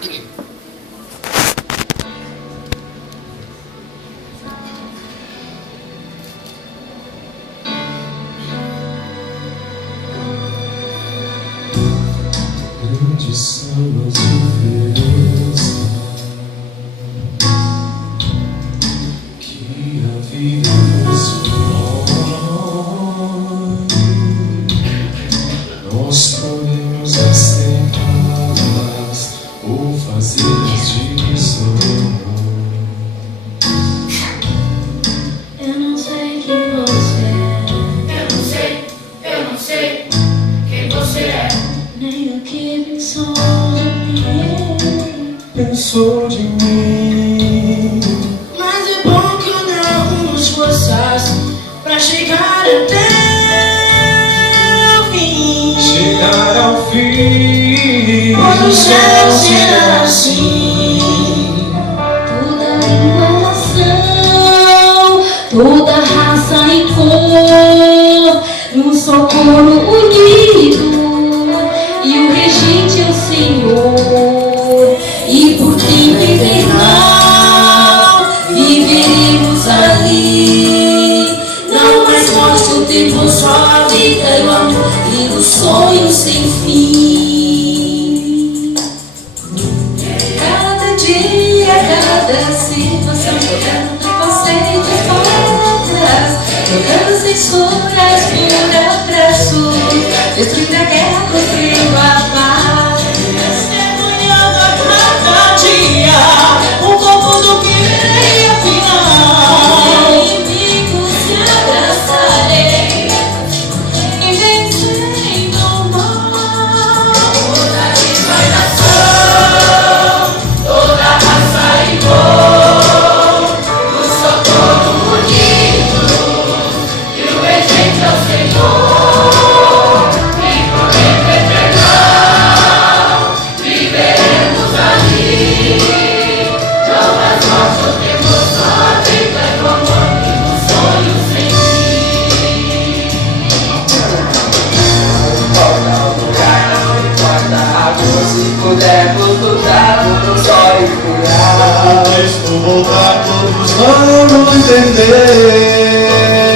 Grandes são as diferenças que a vida nos impõe. Nós podemos aceitá-las ou fazer-as divisões. Eu não sei quem você é. Eu não sei quem você é. Nem o que pensou de mim. Pensou de mim. Mas é bom que não nos esforçasse pra chegar até o fim. Chegar ao fim. Quando o céu será assim. Toda língua, nação, toda raça e cor, num só coro unido, e o regente é o Senhor, e por tempo eternal viveremos ali. Não mais morte, o tempo, só a vida e o amor, e o sonho sem fim. Cada dia, cada situação, jogando preconceito fora, jogando censuras por abraço, destruindo a guerra, construindo a paz. Testemunhando a cada dia um pouco do que vem afinal. Inimigos se abraçarem e vencendo o mal. Toda língua e nação, toda raça e cor, no socorro unido, e o regente é o Senhor, e por tempo eternal viveremos ali. Não mais morte, o tempo, só a vida e o amor, e o sonho sem Não importa a dor, se pudermos lutar por um sonho real. Quando Cristo voltar, todos vamos entender.